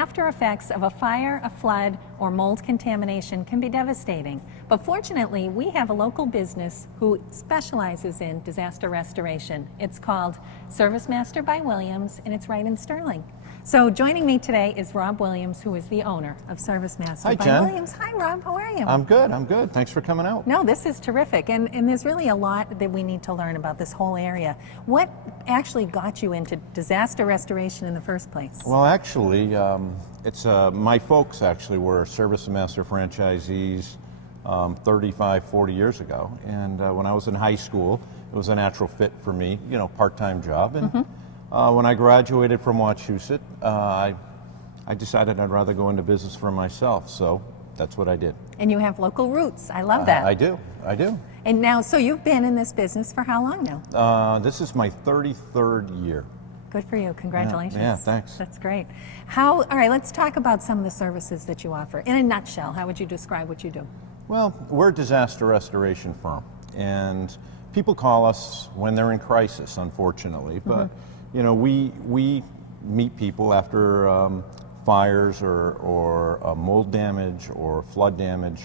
after effects of a fire, a flood, or mold contamination can be devastating. But fortunately, we have a local business who specializes in disaster restoration. It's called ServiceMaster by Williams, and it's right in Sterling. So joining me today is Rob Williams, who is the owner of ServiceMaster Hi, by Jen. Williams. Hi, Rob. How are you? I'm good. Thanks for coming out. No, this is terrific, and there's really a lot that we need to learn about this whole area. What actually got you into disaster restoration in the first place? Well, actually, it's my folks actually were ServiceMaster franchisees 35, 40 years ago, and when I was in high school, it was a natural fit for me, part-time job, and when I graduated from Wachusett, I decided I'd rather go into business for myself, so that's what I did. And you have local roots. I love that. I do. And now, so you've been in this business for how long now? This is my 33rd year. Good for you. Congratulations. Yeah, thanks. That's great. All right, let's talk about some of the services that you offer. In a nutshell, how would you describe what you do? Well, we're a disaster restoration firm, and people call us when they're in crisis, unfortunately, but we meet people after fires or mold damage or flood damage,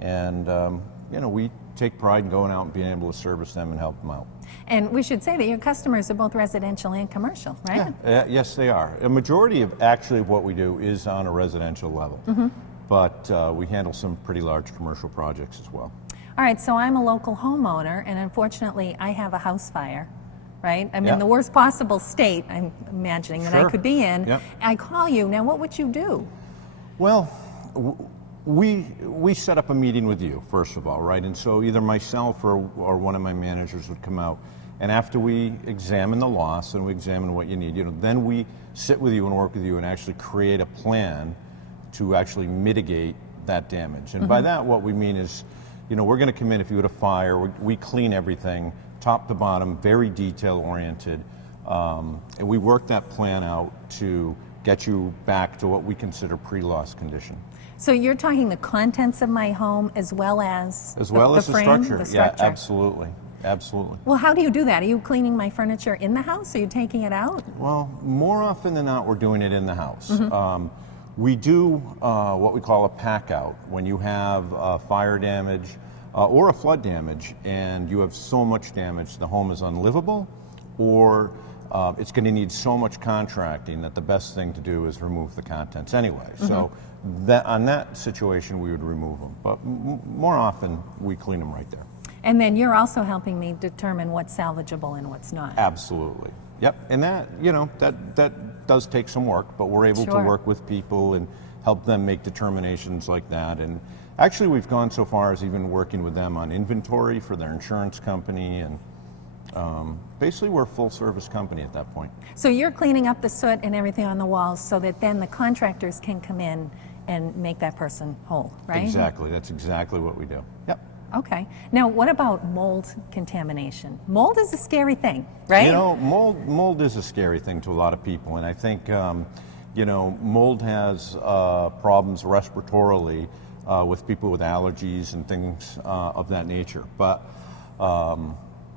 and we take pride in going out and being able to service them and help them out. And we should say that your customers are both residential and commercial, right? Yeah, yes, they are. A majority of what we do is on a residential level, but we handle some pretty large commercial projects as well. All right, so I'm a local homeowner, and unfortunately, I have a house fire. Right? I'm in the worst possible state, I'm imagining, that I could be in. Yep. I call you. Now, what would you do? Well, we set up a meeting with you, first of all, right? And so either myself or one of my managers would come out, and after we examine the loss and we examine what you need, then we sit with you and work with you and actually create a plan to actually mitigate that damage. And by that, what we mean is, we're going to come in if you had a fire, we clean everything, top to bottom, very detail oriented, and we work that plan out to get you back to what we consider pre-loss condition. So you're talking the contents of my home as well as the frame, structure. the structure. Yeah, absolutely. Well, how do you do that? Are you cleaning my furniture in the house? Are you taking it out? Well, more often than not, we're doing it in the house. We do what we call a pack out when you have fire damage or a flood damage and you have so much damage the home is unlivable, or it's going to need so much contracting that the best thing to do is remove the contents anyway. So on that situation we would remove them, but more often we clean them right there. And then you're also helping me determine what's salvageable and what's not. Absolutely. Yep. And that that does take some work, but we're able to work with people and help them make determinations like that. And actually, we've gone so far as even working with them on inventory for their insurance company, and basically we're a full-service company at that point. So you're cleaning up the soot and everything on the walls so that then the contractors can come in and make that person whole, right? Exactly. That's exactly what we do. Yep. Okay. Now, what about mold contamination? Mold is a scary thing, right? Mold is a scary thing to a lot of people, and I think mold has problems respiratorily with people with allergies and things of that nature. But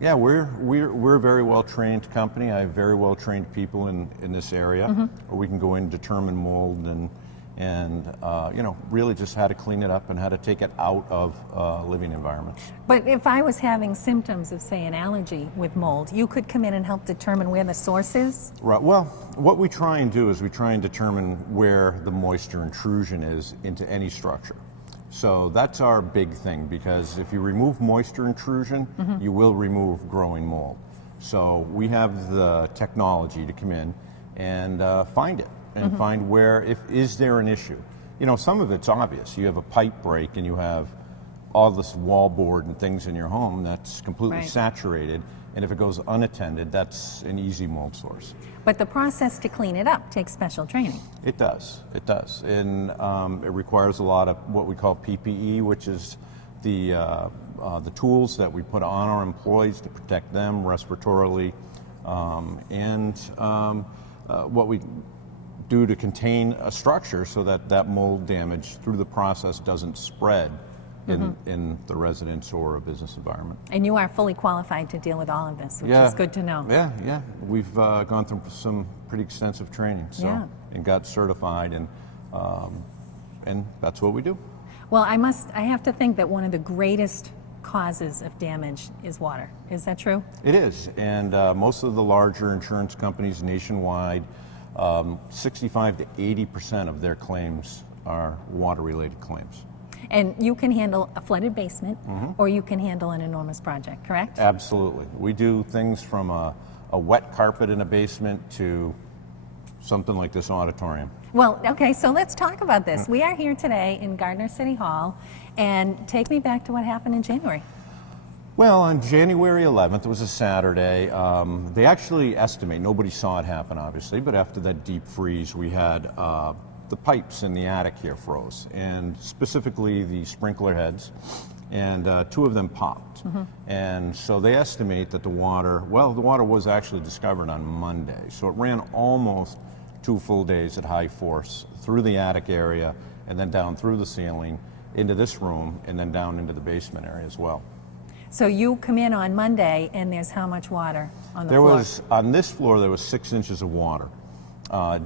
we're a very well trained company. I have very well trained people in this area where we can go in and determine mold and really just how to clean it up and how to take it out of living environments. But if I was having symptoms of, say, an allergy with mold, you could come in and help determine where the source is? Right. Well, what we try and do is we try and determine where the moisture intrusion is into any structure. So that's our big thing, because if you remove moisture intrusion, you will remove growing mold. So we have the technology to come in and find it. And find where, is there an issue? Some of it's obvious. You have a pipe break and you have all this wallboard and things in your home that's completely saturated, and if it goes unattended, that's an easy mold source. But the process to clean it up takes special training. It does, and it requires a lot of what we call PPE, which is the tools that we put on our employees to protect them respiratorily, and what we do to contain a structure so that mold damage through the process doesn't spread in the residence or a business environment. And you are fully qualified to deal with all of this, which is good to know. Yeah. We've gone through some pretty extensive training, and got certified, and that's what we do. Well, I have to think that one of the greatest causes of damage is water. Is that true? It is, and most of the larger insurance companies nationwide, 65 to 80% of their claims are water-related claims. And you can handle a flooded basement, or you can handle an enormous project, correct? Absolutely. We do things from a wet carpet in a basement to something like this auditorium. Well, okay, so let's talk about this. We are here today in Gardner City Hall, and take me back to what happened in January. Well, on January 11th, it was a Saturday, they actually estimate, nobody saw it happen obviously, but after that deep freeze we had the pipes in the attic here froze, and specifically the sprinkler heads, and 2 of them popped. And so they estimate that the water was actually discovered on Monday, so it ran almost 2 full days at high force through the attic area and then down through the ceiling into this room and then down into the basement area as well. So you come in on Monday, and there's how much water on the floor? On this floor, there was 6 inches of water.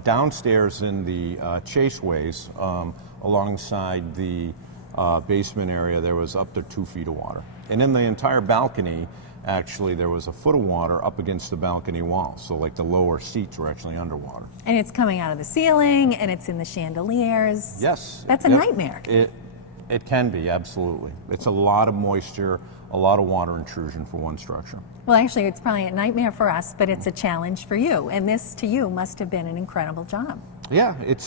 Downstairs in the chaseways, alongside the basement area, there was up to 2 feet of water. And in the entire balcony, actually, there was a foot of water up against the balcony wall. So like the lower seats were actually underwater. And it's coming out of the ceiling, and it's in the chandeliers. Yes. That's a nightmare. It can be, absolutely. It's a lot of moisture, a lot of water intrusion for one structure. Well, actually, it's probably a nightmare for us, but it's a challenge for you. And this, to you, must have been an incredible job. Yeah, it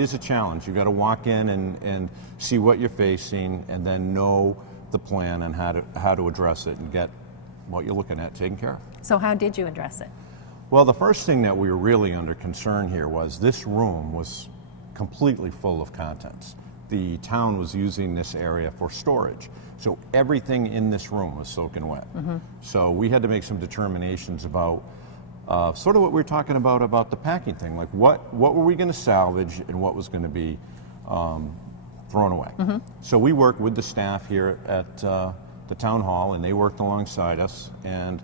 is a challenge. You've got to walk in and see what you're facing, and then know the plan and how to address it and get what you're looking at taken care of. So how did you address it? Well, the first thing that we were really under concern here was this room was completely full of contents. The town was using this area for storage. So everything in this room was soaking wet. So we had to make some determinations about sort of what we were talking about the packing thing. Like what were we going to salvage and what was going to be thrown away. So we worked with the staff here at the town hall, and they worked alongside us, and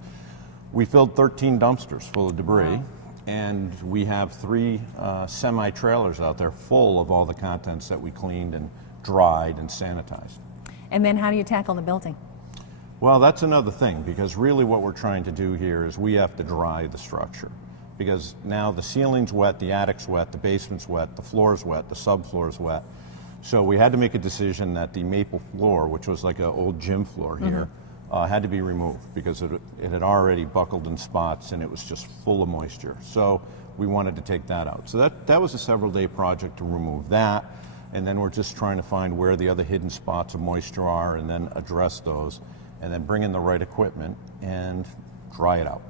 we filled 13 dumpsters full of debris. Wow. And we have 3 semi-trailers out there full of all the contents that we cleaned and dried and sanitized. And then how do you tackle the building? Well, that's another thing, because really what we're trying to do here is we have to dry the structure. Because now the ceiling's wet, the attic's wet, the basement's wet, the floor's wet, the subfloor's wet. So we had to make a decision that the maple floor, which was like an old gym floor here, had to be removed because it had already buckled in spots and it was just full of moisture. So we wanted to take that out. So that was a several-day project to remove that, and then we're just trying to find where the other hidden spots of moisture are and then address those, and then bring in the right equipment and dry it out.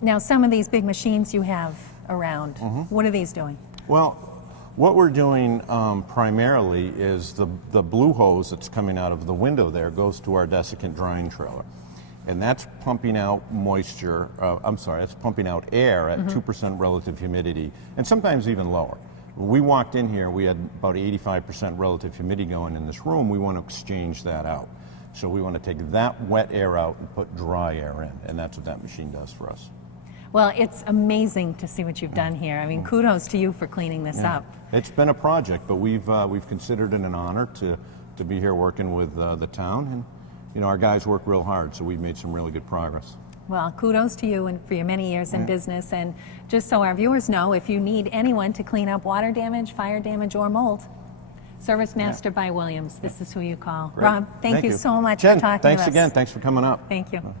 Now, some of these big machines you have around, what are these doing? Well, what we're doing primarily is the blue hose that's coming out of the window there goes to our desiccant drying trailer. And that's pumping out moisture, that's pumping out air at 2% relative humidity, and sometimes even lower. When we walked in here, we had about 85% relative humidity going in this room. We want to exchange that out. So we want to take that wet air out and put dry air in, and that's what that machine does for us. Well, it's amazing to see what you've done here. I mean, kudos to you for cleaning this up. It's been a project, but we've considered it an honor to be here working with the town, and you know, our guys work real hard, so we've made some really good progress. Well, kudos to you and for your many years in business. And just so our viewers know, if you need anyone to clean up water damage, fire damage, or mold, Service Master by Williams. This is who you call. Great. Rob, thank you so much Jen, for talking thanks to us. again. Thanks for coming up. Thank you.